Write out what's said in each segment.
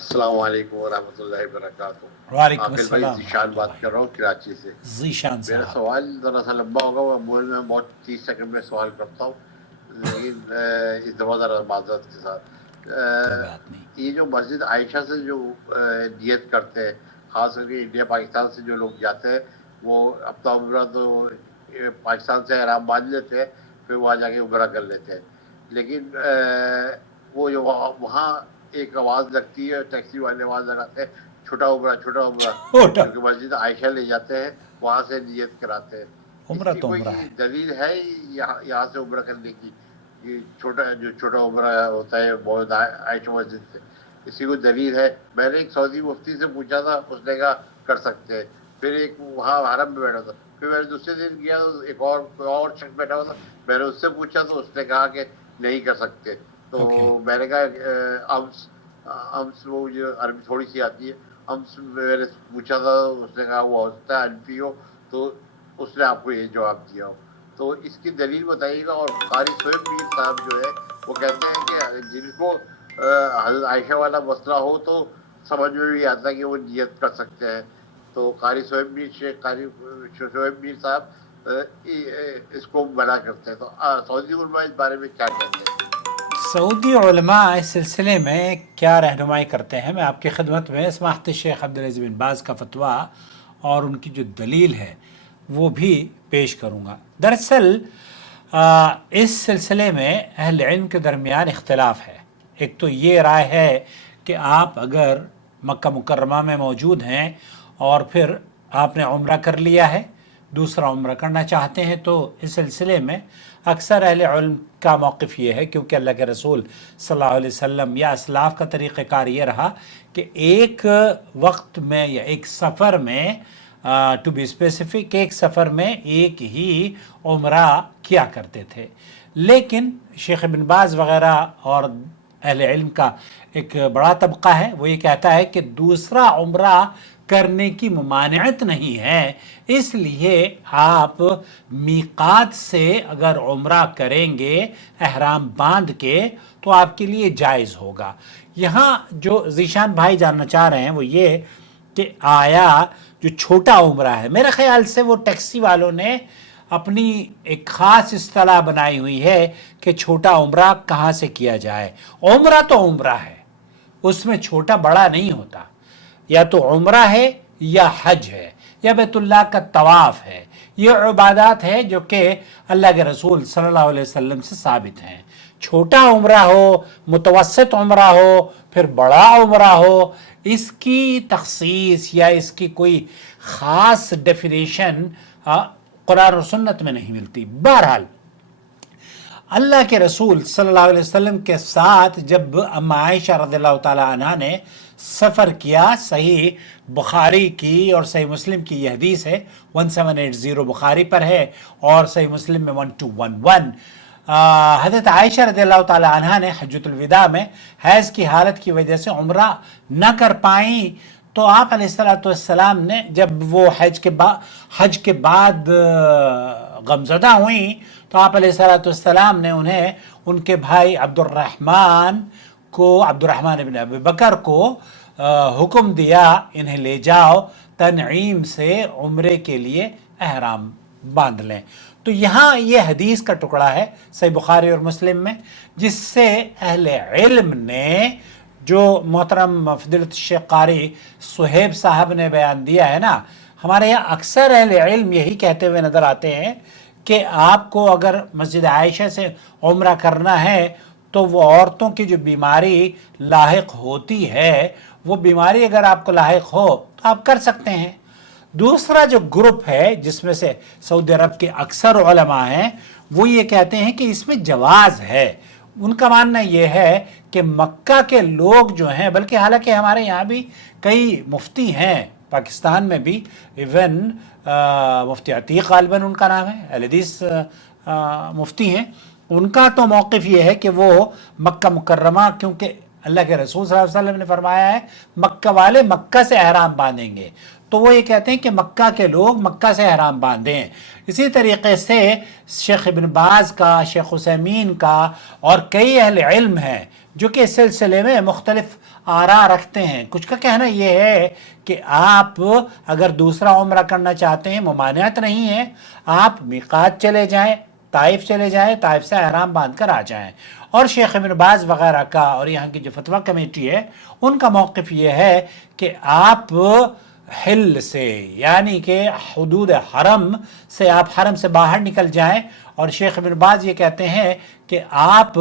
السلام علیکم ورحمۃ اللہ وبرکاتہ۔ وعلیکم عاقل بھائی، السلام ذیشان ورحمۃ بات اللہ۔ کر رہا ہوں کراچی سے۔ ذیشان میرا صاحب، سوال ذرا سا لمبا ہوگا، میں بہت 30 سیکنڈ میں سوال کرتا ہوں، لیکن اس دفعہ ذرا معذرت کے ساتھ۔ کوئی بات نہیں۔ یہ جو مسجد عائشہ سے جو نیت کرتے ہیں، خاص کر کے انڈیا پاکستان سے جو لوگ جاتے ہیں، وہ اپنا عمرہ تو پاکستان سے احرام باندھ لیتے ہیں، پھر وہاں جا کے عمرہ کر لیتے ہیں، لیکن وہ جو وہاں ایک آواز لگتی ہے، ٹیکسی والے آواز لگاتے ہیں چھوٹا عمرہ چھوٹا عمرہ، چھوٹا کیونکہ مسجد عائشہ لے جاتے ہیں، وہاں سے نیت کراتے ہیں۔ اس عمرہ کی تو عمرہ کوئی ہے۔ دلیل ہے یہاں سے عمرہ کرنے کی؟ یہ چھوٹا عمرہ ہوتا ہے بہت عائشہ مسجد سے، اس کی کوئی دلیل ہے؟ میں نے ایک سعودی مفتی سے پوچھا تھا، اس نے کہا کر سکتے ہیں۔ پھر ایک وہاں حرم میں بیٹھا تھا، پھر میں دوسرے دن گیا تو ایک کوئی اور شخص بیٹھا ہوا تھا، میں نے اس سے پوچھا تو اس نے کہا کہ نہیں کر سکتے۔ تو اوکے، میں نے کہا امس وہ جو عربی تھوڑی سی آتی ہے، امس میں نے پوچھا تھا، اس نے کہا وہ ہوتا ہے انفی ہو، تو اس نے آپ کو یہ جواب دیا ہو، تو اس کی دلیل بتائیے گا۔ اور قاری سہیب میر صاحب جو ہے وہ کہتے ہیں کہ جن کو حضرت عائشہ والا مسئلہ ہو تو سمجھ میں بھی آتا ہے کہ وہ نیت کر سکتے ہیں، تو قاری سہیب میر شیخ قاری سہیب میر صاحب اس کو منع کرتے ہیں، تو سعودی علماء اس بارے میں کیا کہتے ہیں؟ سعودی علماء اس سلسلے میں کیا رہنمائی کرتے ہیں، میں آپ کی خدمت میں سماحت الشیخ عبدالعزیز بن باز کا فتویٰ اور ان کی جو دلیل ہے وہ بھی پیش کروں گا۔ دراصل اس سلسلے میں اہل علم کے درمیان اختلاف ہے۔ ایک تو یہ رائے ہے کہ آپ اگر مکہ مکرمہ میں موجود ہیں اور پھر آپ نے عمرہ کر لیا ہے، دوسرا عمرہ کرنا چاہتے ہیں، تو اس سلسلے میں اکثر اہل علم کا موقف یہ ہے، کیونکہ اللہ کے رسول صلی اللہ علیہ وسلم یا اسلاف کا طریقہ کار یہ رہا کہ ایک وقت میں یا ایک سفر میں ٹو بی اسپیسیفک ایک سفر میں ایک ہی عمرہ کیا کرتے تھے۔ لیکن شیخ بن باز وغیرہ اور اہل علم کا ایک بڑا طبقہ ہے، وہ یہ کہتا ہے کہ دوسرا عمرہ کرنے کی ممانعت نہیں ہے، اس لیے آپ میقات سے اگر عمرہ کریں گے احرام باندھ کے تو آپ کے لیے جائز ہوگا۔ یہاں جو ذیشان بھائی جاننا چاہ رہے ہیں وہ یہ کہ آیا جو چھوٹا عمرہ ہے، میرے خیال سے وہ ٹیکسی والوں نے اپنی ایک خاص اصطلاح بنائی ہوئی ہے کہ چھوٹا عمرہ کہاں سے کیا جائے۔ عمرہ تو عمرہ ہے، اس میں چھوٹا بڑا نہیں ہوتا، یا تو عمرہ ہے یا حج ہے یا بیت اللہ کا طواف ہے، یہ عبادات ہے جو کہ اللہ کے رسول صلی اللہ علیہ وسلم سے ثابت ہیں۔ چھوٹا عمرہ ہو، متوسط عمرہ ہو، پھر بڑا عمرہ ہو، اس کی تخصیص یا اس کی کوئی خاص ڈیفینیشن قرآن و سنت میں نہیں ملتی۔ بہرحال اللہ کے رسول صلی اللہ علیہ وسلم کے ساتھ جب اما عائشہ رضی اللہ تعالی عنہ نے سفر کیا، صحیح بخاری کی اور صحیح مسلم کی یہ حدیث ہے، 1780 بخاری پر ہے اور صحیح مسلم میں 1211۔ حضرت عائشہ رضی اللہ تعالی عنہ نے حجۃ الوداع میں حیض کی حالت کی وجہ سے عمرہ نہ کر پائیں، تو آپ علیہ السلام نے جب وہ حج کے بعد غمزدہ ہوئیں تو آپ علیہ السلام نے انہیں ان کے بھائی عبد الرحمن بن ابی بکر کو حکم دیا انہیں لے جاؤ تنعیم سے عمرے کے لیے احرام باندھ لیں۔ تو یہاں یہ حدیث کا ٹکڑا ہے صحیح بخاری اور مسلم میں، جس سے اہل علم نے جو محترم فضیلت الشیخ قاری سہیب صاحب نے بیان دیا ہے نا، ہمارے یہاں اکثر اہل علم یہی کہتے ہوئے نظر آتے ہیں کہ آپ کو اگر مسجد عائشہ سے عمرہ کرنا ہے تو وہ عورتوں کی جو بیماری لاحق ہوتی ہے، وہ بیماری اگر آپ کو لاحق ہو تو آپ کر سکتے ہیں۔ دوسرا جو گروپ ہے جس میں سے سعودی عرب کے اکثر علماء ہیں، وہ یہ کہتے ہیں کہ اس میں جواز ہے۔ ان کا ماننا یہ ہے کہ مکہ کے لوگ جو ہیں، بلکہ حالانکہ ہمارے یہاں بھی کئی مفتی ہیں، پاکستان میں بھی ایون مفتی عتیق غالباً ان کا نام ہے، اہل حدیث مفتی ہیں، ان کا تو موقف یہ ہے کہ وہ مکہ مکرمہ، کیونکہ اللہ کے رسول صلی اللہ علیہ وسلم نے فرمایا ہے مکہ والے مکہ سے احرام باندھیں گے، تو وہ یہ کہتے ہیں کہ مکہ کے لوگ مکہ سے احرام باندھیں۔ اسی طریقے سے شیخ ابن باز کا، شیخ عثیمین کا اور کئی اہل علم ہیں جو کہ اس سلسلے میں مختلف آراء رکھتے ہیں. کچھ کا کہنا یہ ہے کہ آپ اگر دوسرا عمرہ کرنا چاہتے ہیں ممانعت نہیں ہے, آپ میقات چلے جائیں, طائف چلے جائیں, طائف سے احرام باندھ کر آ جائیں. اور شیخ ابن باز وغیرہ کا اور یہاں کی جو فتویٰ کمیٹی ہے ان کا موقف یہ ہے کہ آپ حل سے یعنی کہ حدود حرم سے, آپ حرم سے باہر نکل جائیں. اور شیخ ابن باز یہ کہتے ہیں کہ آپ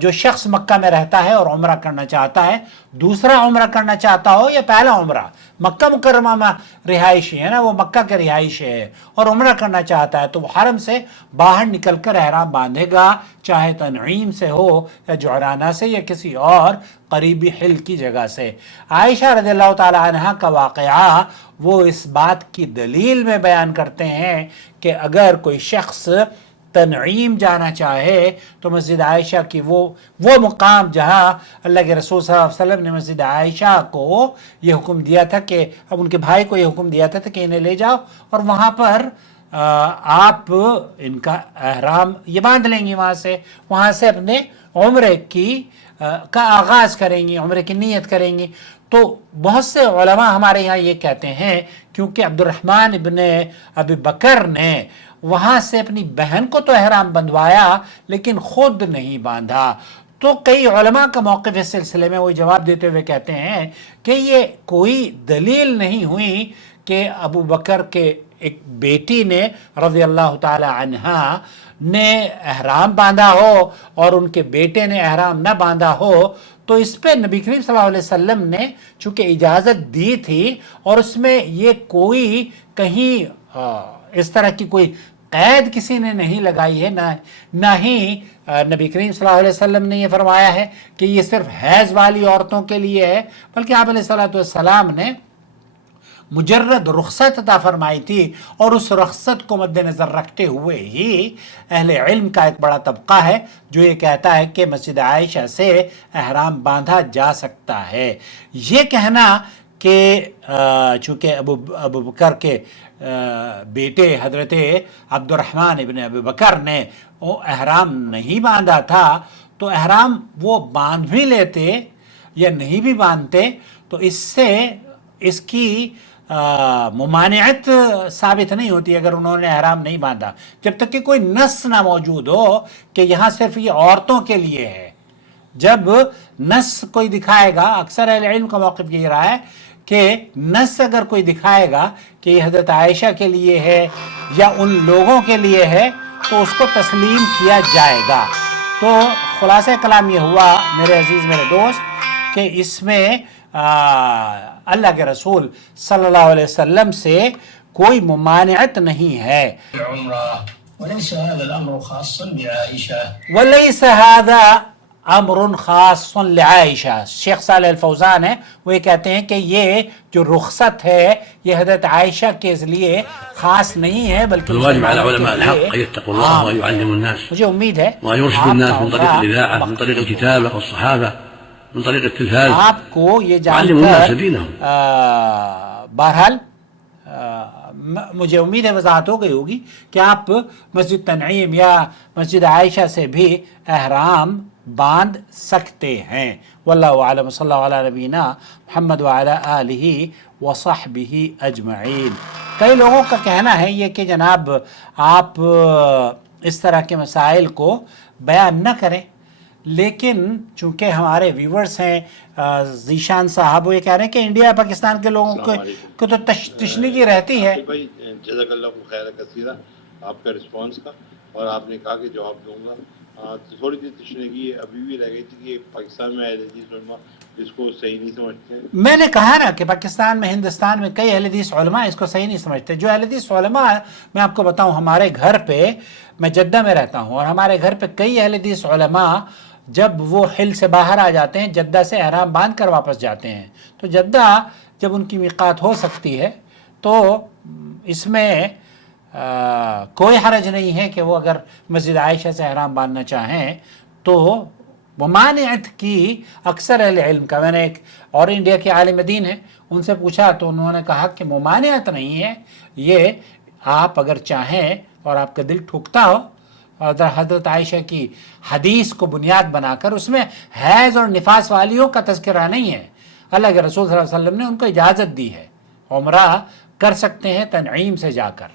جو شخص مکہ میں رہتا ہے اور عمرہ کرنا چاہتا ہے, دوسرا عمرہ کرنا چاہتا ہو یا پہلا عمرہ, مکہ مکرمہ میں رہائشی ہے نا, وہ مکہ کے رہائشی ہے اور عمرہ کرنا چاہتا ہے, تو وہ حرم سے باہر نکل کر احرام باندھے گا, چاہے تنعیم سے ہو یا جعرانہ سے یا کسی اور قریبی حل کی جگہ سے. عائشہ رضی اللہ تعالی عنہ کا واقعہ وہ اس بات کی دلیل میں بیان کرتے ہیں کہ اگر کوئی شخص تنعیم جانا چاہے تو مسجد عائشہ کی وہ مقام جہاں اللہ کے رسول صلی اللہ علیہ وسلم نے مسجد عائشہ کو یہ حکم دیا تھا کہ اب ان کے بھائی کو یہ حکم دیا تھا کہ انہیں لے جاؤ اور وہاں پر آپ ان کا احرام یہ باندھ لیں گی, وہاں سے اپنے عمرے کا آغاز کریں گی, عمرے کی نیت کریں گی. تو بہت سے علماء ہمارے یہاں یہ کہتے ہیں کیونکہ عبد الرحمن ابن ابی بکر نے وہاں سے اپنی بہن کو تو احرام بندھوایا لیکن خود نہیں باندھا. تو کئی علماء کا موقف اس سلسلے میں وہ جواب دیتے ہوئے کہتے ہیں کہ یہ کوئی دلیل نہیں ہوئی کہ ابو بکر کے ایک بیٹی نے رضی اللہ تعالی عنہا نے احرام باندھا ہو اور ان کے بیٹے نے احرام نہ باندھا ہو. تو اس پہ نبی کریم صلی اللہ علیہ وسلم نے چونکہ اجازت دی تھی اور اس میں یہ کوئی کہیں اس طرح کی کوئی قید کسی نے نہیں لگائی ہے, نہ ہی نبی کریم صلی اللہ علیہ وسلم نے یہ فرمایا ہے کہ یہ صرف حیض والی عورتوں کے لیے ہے, بلکہ آپ علیہ الصلوۃ والسلام نے مجرد رخصت عطا فرمائی تھی اور اس رخصت کو مد نظر رکھتے ہوئے ہی اہل علم کا ایک بڑا طبقہ ہے جو یہ کہتا ہے کہ مسجد عائشہ سے احرام باندھا جا سکتا ہے. یہ کہنا کہ چونکہ ابو بکر کے بیٹے حضرت عبد الرحمن ابن ابی بکر نے وہ احرام نہیں باندھا تھا تو احرام وہ باندھ بھی لیتے یا نہیں بھی باندھتے تو اس سے اس کی ممانعت ثابت نہیں ہوتی اگر انہوں نے احرام نہیں باندھا, جب تک کہ کوئی نص نہ موجود ہو کہ یہاں صرف یہ عورتوں کے لیے ہے. جب نص کوئی دکھائے گا, اکثر اہل علم کا موقف یہ رہا ہے کہ نص اگر کوئی دکھائے گا کہ یہ حضرت عائشہ کے لیے ہے یا ان لوگوں کے لیے ہے تو اس کو تسلیم کیا جائے گا. تو خلاصہ کلام یہ ہوا میرے عزیز میرے دوست کہ اس میں اللہ کے رسول صلی اللہ علیہ وسلم سے کوئی ممانعت نہیں ہے. وليس هذا الأمر خاصا بعائشة ولیس هذا امر خاص لعائشہ. شیخ صالح الفوزان ہے وہ یہ کہتے ہیں کہ یہ جو رخصت ہے یہ حضرت عائشہ کے لیے خاص نہیں ہے بلکہ الواجب على علماء الحق أن يتقوا الله ويعلموا الناس مجھے امید ہے ويرشدوا الناس من طريق الإذاعة من طريق الكتابة والصحابة من طريق التلفاز آپ کو یہ جان ويعلموا الناس کر دينهم. بہرحال مجھے امید ہے وضاحت ہو گئی ہوگی کہ آپ مسجد تنعیم یا مسجد عائشہ سے بھی احرام باندھ سکتے ہیں. واللہ اعلم. صلی اللہ علیہ نبینا محمد وعلی آلہ وصحبہ اجمعین. کئی لوگوں کا کہنا ہے یہ کہ جناب آپ اس طرح کے مسائل کو بیان نہ کریں, لیکن چونکہ ہمارے ویورز ہیں ذیشان صاحب وہ یہ کہہ رہے ہیں کہ انڈیا پاکستان کے لوگوں کو تو تشنگی رہتی ہے. بھائی جزاک اللہ خیر کثیرہ آپ کا رسپانس کا, اور آپ نے کہا کہ جواب دوں گا. تو تھوڑی سی تشنگی ابھی بھی رہ گئی تھی کہ پاکستان میں اہل حدیث علماء اس کو صحیح نہیں سمجھتے ہیں. میں نے کہا نا کہ پاکستان میں ہندوستان میں کئی اہل حدیث علماء اس کو صحیح نہیں سمجھتے. جو اہل حدیث علماء میں آپ کو بتاؤں, ہمارے گھر پہ میں جدہ میں رہتا ہوں اور ہمارے گھر پہ کئی اہل حدیث علماء جب وہ حل سے باہر آ جاتے ہیں جدہ سے احرام باندھ کر واپس جاتے ہیں. تو جدہ جب ان کی میقات ہو سکتی ہے تو اس میں کوئی حرج نہیں ہے کہ وہ اگر مسجد عائشہ سے احرام باندھنا چاہیں تو ممانعت کی اکثر اہل علم کا, میں نے ایک اور انڈیا کے عالم دین ہیں ان سے پوچھا تو انہوں نے کہا کہ ممانعت نہیں ہے, یہ آپ اگر چاہیں اور آپ کا دل ٹھکتا ہو حضرت عائشہ کی حدیث کو بنیاد بنا کر اس میں حیض اور نفاس والیوں کا تذکرہ نہیں ہے. اللہ کے رسول صلی اللہ علیہ وسلم نے ان کو اجازت دی ہے، عمرہ کر سکتے ہیں تنعیم سے جا کر.